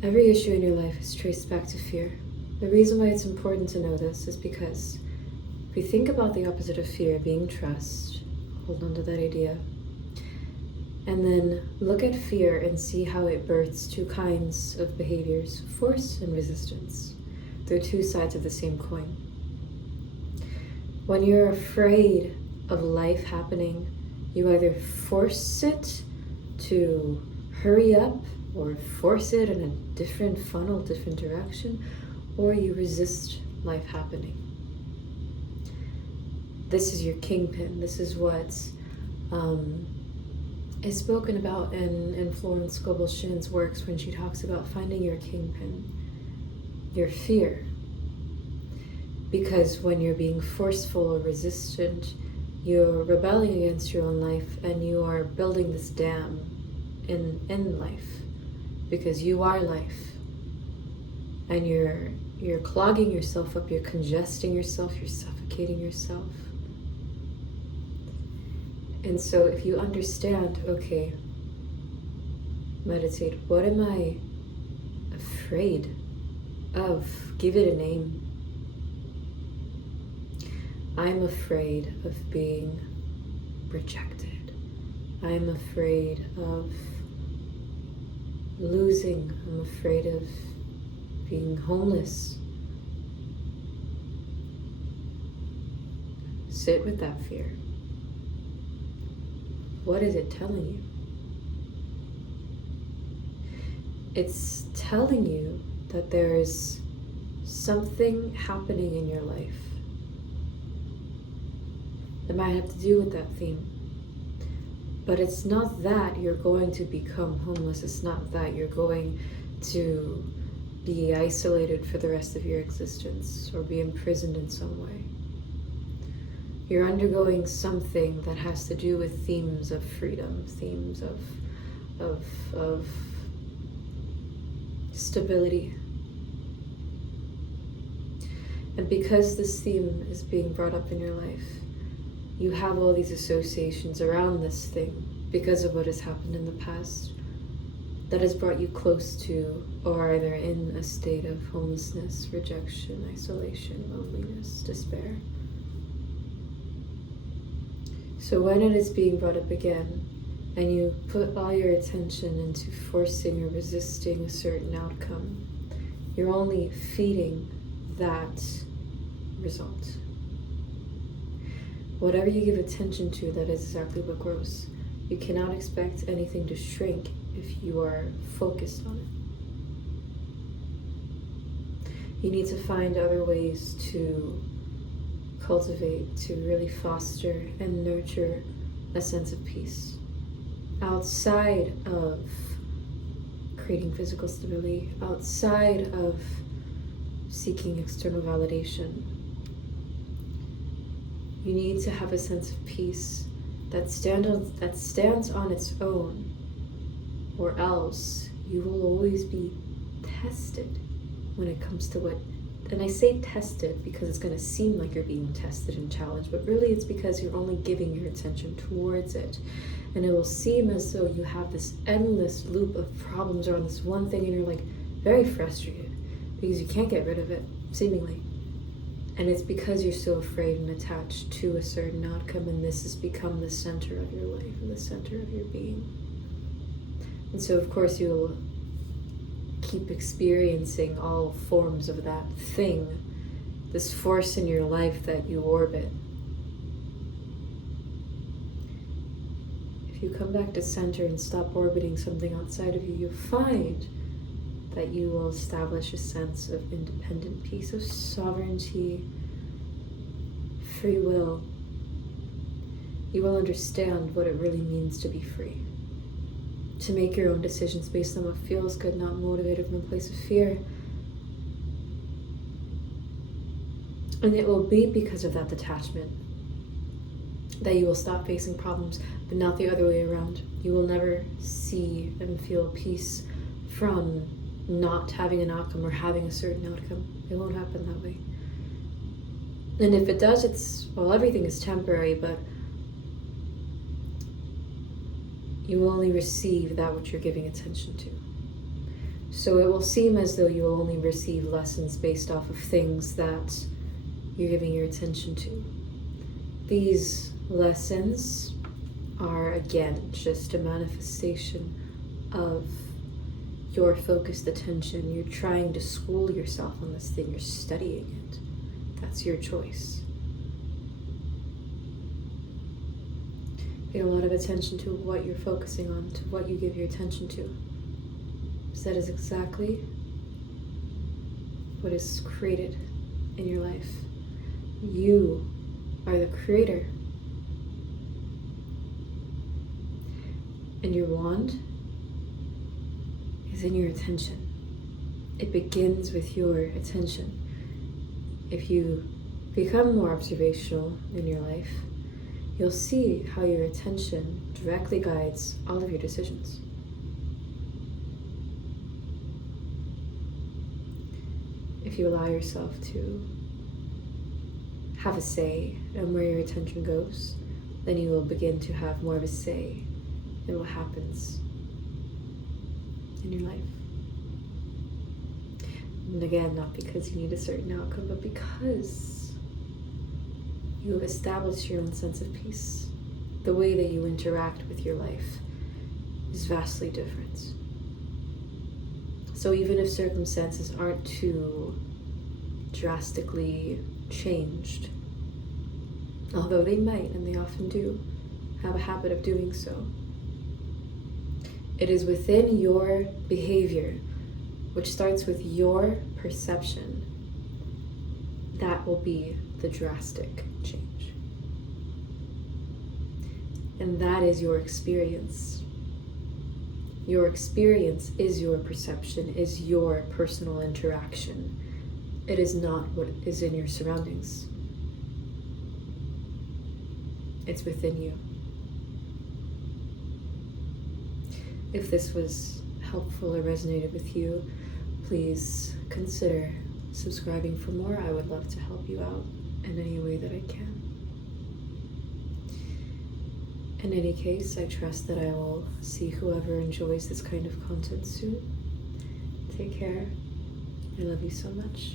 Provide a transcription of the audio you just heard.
Every issue in your life is traced back to fear. The reason why it's important to know this is because if we think about the opposite of fear being trust, hold on to that idea, and then look at fear and see how it births two kinds of behaviors, force and resistance. They're two sides of the same coin. When you're afraid of life happening, you either force it to hurry up or force it in a different funnel, different direction, or you resist life happening. This is your kingpin. This is what is spoken about in Florence Scovel Shinn's works when she talks about finding your kingpin, your fear. Because when you're being forceful or resistant, you're rebelling against your own life and you are building this dam in life, because you are life. And you're clogging yourself up, you're congesting yourself, you're suffocating yourself. And so if you understand, okay, meditate, what am I afraid of? Give it a name. I'm afraid of being rejected. I'm afraid of losing. I'm afraid of being homeless. Sit with that fear. What is it telling you? It's telling you that there is something happening in your life that might have to do with that theme. But it's not that you're going to become homeless. It's not that you're going to be isolated for the rest of your existence or be imprisoned in some way. You're undergoing something that has to do with themes of freedom, themes of stability. And because this theme is being brought up in your life, you have all these associations around this thing because of what has happened in the past that has brought you close to or either in a state of homelessness, rejection, isolation, loneliness, despair. So when it is being brought up again and you put all your attention into forcing or resisting a certain outcome, you're only feeding that result. Whatever you give attention to, that is exactly what grows. You cannot expect anything to shrink if you are focused on it. You need to find other ways to cultivate, to really foster and nurture a sense of peace outside of creating physical stability, outside of seeking external validation. You need to have a sense of peace that stands on its own, or else you will always be tested when it comes to what, and I say tested because it's going to seem like you're being tested and challenged, but really it's because you're only giving your attention towards it. And it will seem as though you have this endless loop of problems around this one thing and you're like very frustrated because you can't get rid of it, seemingly. And it's because you're so afraid and attached to a certain outcome, and this has become the center of your life and the center of your being. And so of course you'll keep experiencing all forms of that thing, this force in your life that you orbit. If you come back to center and stop orbiting something outside of you, you'll find that you will establish a sense of independent peace, of sovereignty, free will. You will understand what it really means to be free, to make your own decisions based on what feels good, not motivated from a place of fear. And it will be because of that detachment that you will stop facing problems, but not the other way around. You will never see and feel peace from not having an outcome or having a certain outcome. It won't happen that way. And if it does, everything is temporary, but you will only receive that which you're giving attention to. So it will seem as though you will only receive lessons based off of things that you're giving your attention to. These lessons are, again, just a manifestation of your focused attention. You're trying to school yourself on this thing, you're studying it. That's your choice. Pay a lot of attention to what you're focusing on, to what you give your attention to. Because that is exactly what is created in your life. You are the creator. And your wand is in your attention. It begins with your attention. If you become more observational in your life, you'll see how your attention directly guides all of your decisions. If you allow yourself to have a say in where your attention goes, then you will begin to have more of a say in what happens in your life. And again, not because you need a certain outcome, but because you have established your own sense of peace. The way that you interact with your life is vastly different. So even if circumstances aren't too drastically changed, although they might, and they often do, have a habit of doing so, it is within your behavior, which starts with your perception, that will be the drastic change. And that is your experience. Your experience is your perception, is your personal interaction. It is not what is in your surroundings. It's within you. If this was helpful or resonated with you, please consider subscribing for more. I would love to help you out in any way that I can. In any case, I trust that I will see whoever enjoys this kind of content soon. Take care. I love you so much.